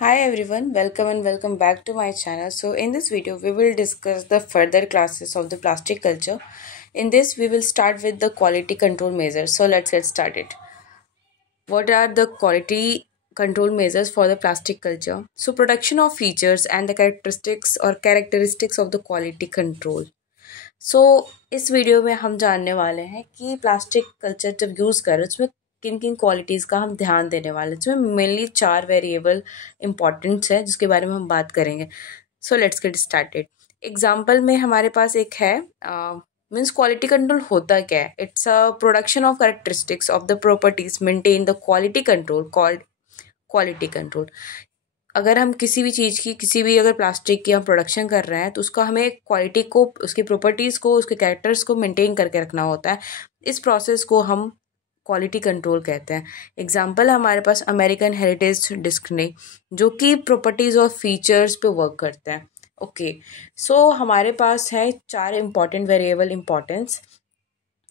Hi everyone, welcome and welcome back to my channel. So in this video we will discuss the further classes of the plastic culture. In this we will start with the quality control measures. So let's get started. What are the quality control measures for the plastic culture? So production of features and the characteristics of the quality control. सो इस video में हम जानने वाले हैं कि plastic culture जब use करें उसमें किन किन क्वालिटीज़ का हम ध्यान देने वाले हैं। इसमें मेनली 4 वेरिएबल इंपॉर्टेंट्स है जिसके बारे में हम बात करेंगे। So let's get started. Example में हमारे पास एक है मीन्स क्वालिटी कंट्रोल होता क्या है। It's a production of characteristics of the properties maintain the quality control called quality control. अगर हम किसी भी चीज़ की किसी भी अगर प्लास्टिक की हम प्रोडक्शन कर रहे हैं तो उसका हमें क्वालिटी को उसकी प्रॉपर्टीज़ को उसके कैरेक्टर्स को मेंटेन करके रखना होता है। इस प्रोसेस को हम क्वालिटी कंट्रोल कहते हैं। एग्जांपल हमारे पास अमेरिकन हेरिटेज डिस्कने जो कि प्रॉपर्टीज़ और फीचर्स पे वर्क करते हैं। ओके, सो हमारे पास है 4 इंपॉर्टेंट वेरिएबल इंपॉर्टेंस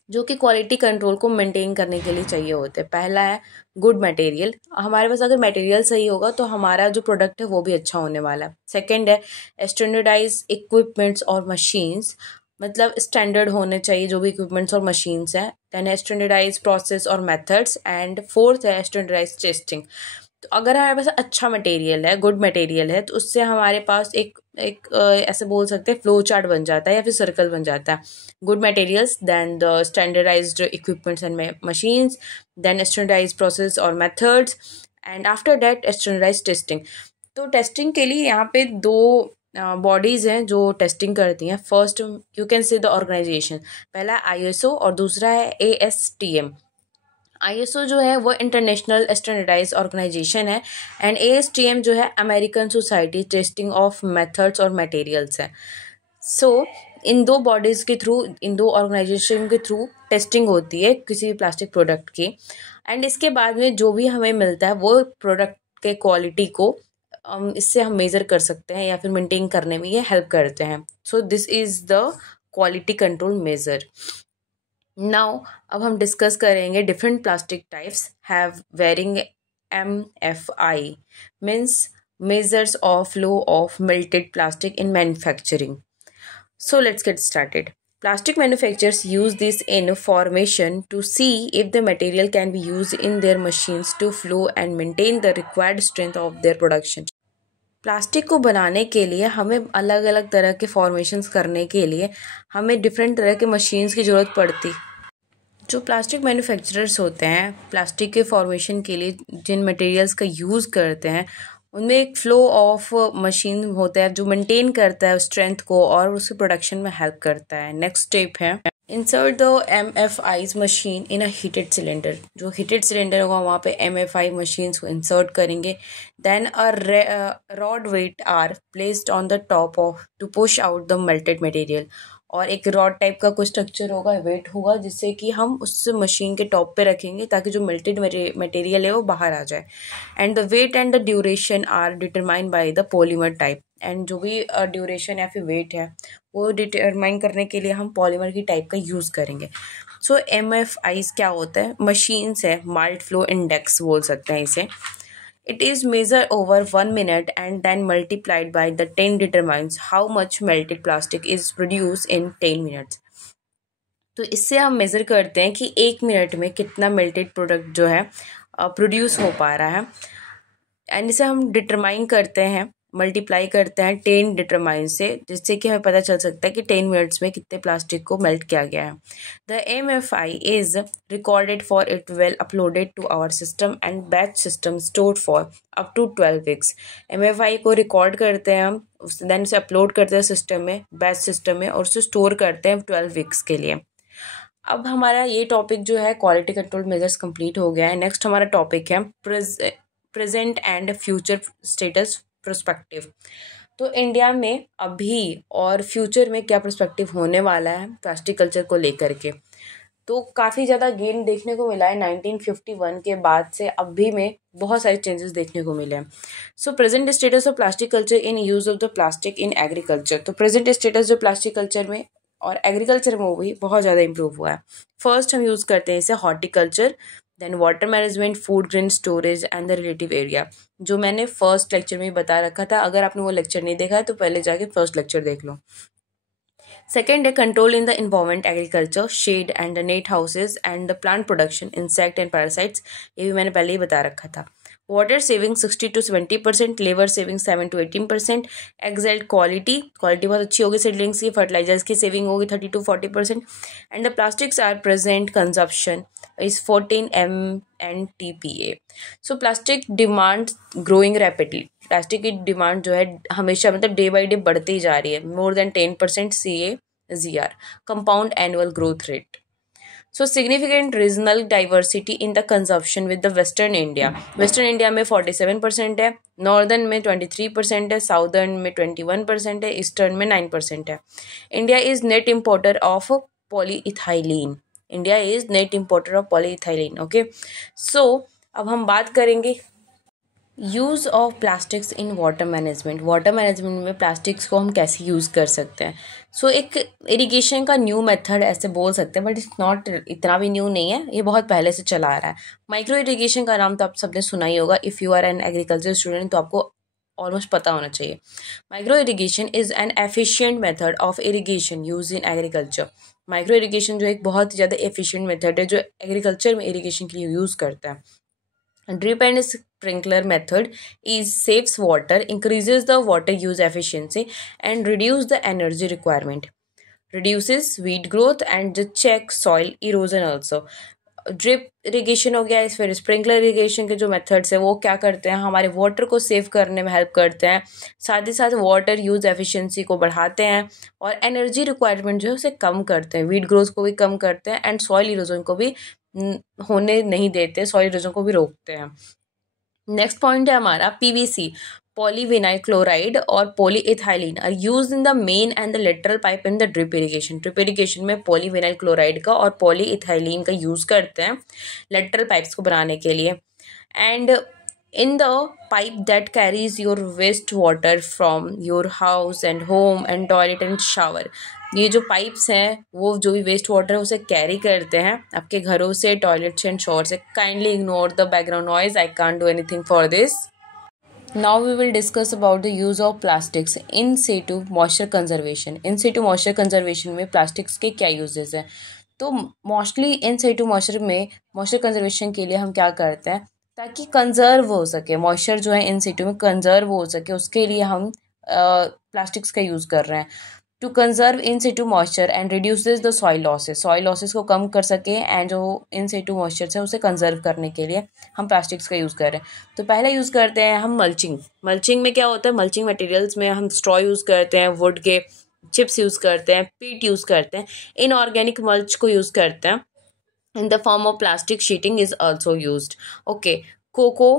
जो कि क्वालिटी कंट्रोल को मेंटेन करने के लिए चाहिए होते हैं। पहला है गुड मटेरियल। हमारे पास अगर मटेरियल सही होगा तो हमारा जो प्रोडक्ट है वो भी अच्छा होने वाला है। सेकंड है स्टैंडर्डाइज इक्विपमेंट्स और मशीन्स, मतलब स्टैंडर्ड होने चाहिए जो भी इक्विपमेंट्स और मशीन्स हैं। देन है स्टैंडर्डाइज प्रोसेस और मेथड्स एंड फोर्थ है स्टैंडर्डाइज टेस्टिंग। तो अगर हमारे पास अच्छा मटेरियल है, गुड मटेरियल है, तो उससे हमारे पास एक एक ऐसे बोल सकते हैं फ्लो चार्ट बन जाता है या फिर सर्कल बन जाता है। Good materials, then the standardised equipments and machines, then standardised process और methods and after that standardised testing. तो टेस्टिंग के लिए यहाँ पे 2 बॉडीज़ हैं जो टेस्टिंग करती हैं। First you can say the organisation, पहला ISO और दूसरा है ASTM। ISO जो है वो इंटरनेशनल स्टैंडर्डाइज ऑर्गेनाइजेशन है एंड ASTM जो है American society testing of methods और मटेरियल्स है। सो इन 2 बॉडीज़ के थ्रू, इन 2 ऑर्गेनाइजेशन के थ्रू टेस्टिंग होती है किसी भी प्लास्टिक प्रोडक्ट की एंड इसके बाद में जो भी हमें मिलता है वो प्रोडक्ट के क्वालिटी को इससे हम मेज़र कर सकते हैं या फिर मेंटेन करने में ये हेल्प करते हैं। So this is the quality control measure. Now अब हम डिस्कस करेंगे different plastic types have varying MFI means measures of flow of melted plastic in manufacturing. So let's get started. Plastic manufacturers use this information to see if the material can be used in their machines to flow and maintain the required strength of their production. Plastic को बनाने के लिए हमें अलग अलग तरह के formations करने के लिए हमें डिफरेंट तरह के मशीन्स की ज़रूरत पड़ती। जो प्लास्टिक मैन्युफैक्चरर्स होते हैं प्लास्टिक के फॉर्मेशन के लिए जिन मटेरियल्स का यूज़ करते हैं उनमें एक फ्लो ऑफ मशीन होता है जो मेंटेन करता है स्ट्रेंथ को और उसके प्रोडक्शन में हेल्प करता है। नेक्स्ट स्टेप है insert the MFI's machine in a heated cylinder. जो हीटेड सिलेंडर होगा वहाँ पे MFI मशीन्स को इंसर्ट करेंगे। Then a rod weight are placed on the top of to push out the melted material. और एक rod type का कुछ स्ट्रक्चर होगा, वेट होगा, जिससे कि हम उस मशीन के टॉप पे रखेंगे ताकि जो मेल्टेड मटेरियल है वो बाहर आ जाए। And the weight and the duration are determined by the polymer type. And जो भी ड्यूरेशन या फिर वेट है वो डिटरमाइन करने के लिए हम पॉलीमर की टाइप का यूज़ करेंगे। सो MFIs क्या होता है? मशीन्स है, माइल्ड फ्लो इंडेक्स बोल सकते हैं इसे। It is measured over 1 minute and then multiplied by the 10 determines how much melted plastic is produced in 10 minutes. तो इससे हम मेज़र करते हैं कि 1 मिनट में कितना मेल्टेड प्रोडक्ट जो है प्रोड्यूस हो पा रहा है एंड इसे हम डिटरमाइन करते हैं, मल्टीप्लाई करते हैं 10 डिटरमाइन से, जिससे कि हमें पता चल सकता है कि 10 मिनट्स में कितने प्लास्टिक को मेल्ट किया गया है। The MFI is recorded for it well uploaded to our system and batch system stored for up to 12 weeks. MFI को रिकॉर्ड करते हैं हम, देन उसे अपलोड करते हैं सिस्टम में, बैच सिस्टम में, और उसे स्टोर करते हैं 12 वीक्स के लिए। अब हमारा ये टॉपिक जो है क्वालिटी कंट्रोल मेजर्स कंप्लीट हो गया है। नेक्स्ट हमारा टॉपिक है present and future status prospective. तो इंडिया में अभी और फ्यूचर में क्या प्रोस्पेक्टिव होने वाला है प्लास्टिक कल्चर को लेकर के, तो काफ़ी ज़्यादा गेन देखने को मिला है 1951 के बाद से अभी में बहुत सारे चेंजेस देखने को मिले हैं। सो present status of plastic culture in use of the plastic in agriculture. तो प्रेजेंट स्टेटस जो प्लास्टिक कल्चर में और एग्रीकल्चर में वो भी बहुत ज़्यादा इंप्रूव हुआ है। फर्स्ट हम यूज़ करते हैं इसे horticulture, then water management, food grain storage and the relative area. जो मैंने फर्स्ट लेक्चर में ही बता रखा था। अगर आपने वो लेक्चर नहीं देखा है तो पहले जाके फर्स्ट लेक्चर देख लो। सेकेंड है control in the environment, agriculture, shade and the net houses and the plant production, insect and parasites, ये भी मैंने पहले ही बता रखा था। Water saving 60 to 70%, labour saving 7 to 18%, exact quality बहुत अच्छी होगी सीडलिंग्स की, फर्टिलाइजर्स की सेविंग होगी 30 to 40%, and the plastics are present consumption is 14 MNTPA। So plastic demand growing rapidly, plastic की डिमांड जो है हमेशा मतलब डे बाई डे बढ़ती ही जा रही है, more than 10% CAGR, compound annual growth rate. So significant regional diversity in the consumption with the western India में 47% है, नॉर्दर्न में 23% है, साउदर्न में 21% है, ईस्टर्न में 9% है। India is net importer of polyethylene, okay. So अब हम बात करेंगे use of plastics in water management में प्लास्टिक्स को हम कैसे यूज़ कर सकते हैं। सो एक इरिगेशन का न्यू मेथड ऐसे बोल सकते हैं, बट इट्स नॉट, इतना भी न्यू नहीं है, ये बहुत पहले से चला आ रहा है। माइक्रो इरिगेशन का नाम तो आप सबने सुना ही होगा। If you are an agriculture student तो आपको ऑलमोस्ट पता होना चाहिए। Micro irrigation is an efficient method of irrigation use in agriculture. Micro irrigation जो एक बहुत ही ज़्यादा एफिशिएंट मेथड है जो एग्रीकल्चर में इरिगेशन के लिए यूज़ करता है। Drip and sprinkler method is saves water, increases the water use efficiency and reduce the energy requirement, reduces weed growth and check soil erosion also। Drip irrigation हो गया, फिर स्प्रिंकलर इरिगेशन के जो methods है वो क्या करते हैं, हमारे वाटर को सेव करने में हेल्प करते हैं, साथ ही साथ वाटर यूज एफिशिएंसी को बढ़ाते हैं और एनर्जी रिक्वायरमेंट जो है उसे कम करते हैं, वीड ग्रोथ को भी कम करते हैं एंड सॉइल इरोजन को भी होने नहीं देते, सॉइल इरोजन को भी रोकते हैं। नेक्स्ट पॉइंट है हमारा पीवीसी, पॉलीविनाइल क्लोराइड और polyethylene are used in the main and the lateral pipe in the drip irrigation में पॉलीविनाइल क्लोराइड का और पॉलीइथाइलिन का यूज करते हैं लेटरल पाइप्स को बनाने के लिए। And in the pipe that carries your waste water from your house and home and toilet and shower, ये जो पाइप्स हैं वो जो भी वेस्ट वाटर है उसे कैरी करते हैं आपके घरों से, टॉयलेट से एंड शॉवर से। Kindly ignore the background noise, I can't do anything for this. Now we will discuss about the use of plastics in situ moisture conservation। in situ moisture conservation में plastics के क्या uses हैं, तो mostly in situ moisture में moisture conservation के लिए हम क्या करते हैं ताकि कंजर्व हो सके मॉइस्चर जो है in situ में कंजर्व हो सके, उसके लिए हम प्लास्टिक्स का यूज़ कर रहे हैं। To conserve in situ moisture and reduces the soil losses को कम कर सके एंड जो इन सिटू मॉइस्चर है उसे कंजर्व करने के लिए हम प्लास्टिक्स का यूज़ कर रहे हैं। तो पहले यूज़ करते हैं हम मल्चिंग में क्या होता है, मल्चिंग मटेरियल्स में हम स्ट्रॉ यूज़ करते हैं, वुड के चिप्स यूज़ करते हैं, पीट यूज़ करते हैं, इनऑर्गेनिक मल्च को यूज़ करते हैं। In the form of plastic sheeting is also used, okay. Coco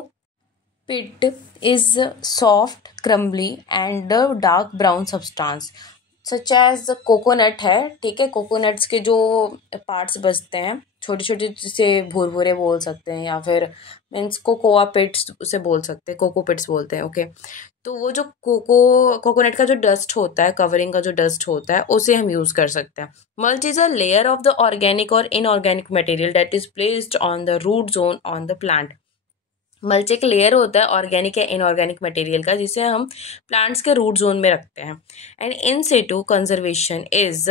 peat is soft, crumbly and dark brown substance such as coconut है, ठीक है। कोकोनट्स के जो पार्ट्स बचते हैं छोटे छोटे, जिसे भूरभूरे बोल सकते हैं या फिर मीन्स कोकोआ पिट्स उसे बोल सकते हैं, कोको पिट्स बोलते हैं, ओके। तो वो जो कोकोनट का जो डस्ट होता है, कवरिंग का जो डस्ट होता है, उसे हम यूज़ कर सकते हैं। Mulch is a layer of the organic और inorganic material that is placed on the root zone on the plant. Mulch एक लेयर होता है ऑर्गेनिक या इनऑर्गेनिक मटेरियल का जिसे हम प्लांट्स के रूट जोन में रखते हैं। And in Situ conservation is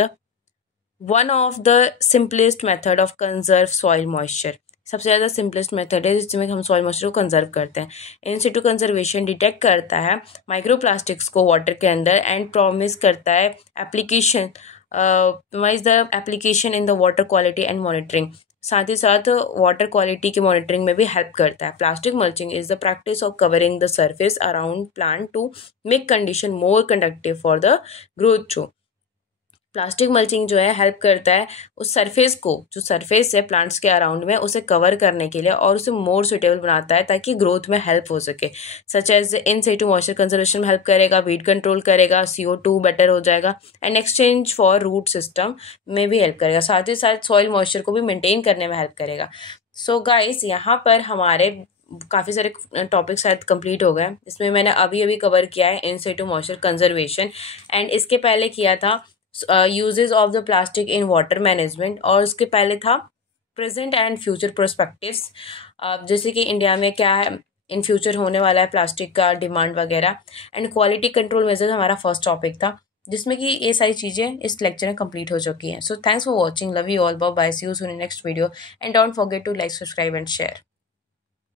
one of the simplest method of conserve soil moisture, सबसे ज़्यादा सिंपलेस्ट मेथड है जिसमें हम सॉइल मॉइस्चर को कंजर्व करते हैं। इन सिटू कंजर्वेशन डिटेक्ट करता है माइक्रो प्लास्टिक्स को वाटर के अंदर एंड प्रॉमिस करता है application the application in the water quality and monitoring, साथ ही साथ वाटर क्वालिटी की मॉनिटरिंग में भी हेल्प करता है। Plastic mulching is the practice of covering the surface around plant to make condition more conductive for the growth through. Plastic mulching जो है help करता है उस सरफेस को, जो सरफेस है प्लांट्स के अराउंड में, उसे कवर करने के लिए और उसे मोर सुटेबल बनाता है ताकि ग्रोथ में हेल्प हो सके। Such as in situ moisture conservation में हेल्प करेगा, वीड कंट्रोल करेगा, CO2 बेटर हो जाएगा and exchange for root system में भी हेल्प करेगा, साथ ही साथ सॉइल मॉइस्चर को भी मेंटेन करने में हेल्प करेगा। सो गाइस, यहाँ पर हमारे काफ़ी सारे टॉपिक शायद कंप्लीट हो गए। इसमें मैंने अभी कवर किया है इन सिटू मॉइस्चर कंजर्वेशन एंड इसके पहले किया था uses of the plastic in water management और उसके पहले था प्रेजेंट एंड फ्यूचर प्रोस्पेक्टिव्स। जैसे कि इंडिया में क्या है, इन फ्यूचर होने वाला है प्लास्टिक का डिमांड वगैरह, एंड क्वालिटी कंट्रोल मेजर्स हमारा फर्स्ट टॉपिक था, जिसमें कि ये सारी चीज़ें इस लेक्चर में कंप्लीट हो चुकी हैं. So thanks for watching, love you all, bye bye, see you soon in next video, and don't forget to like, subscribe and share.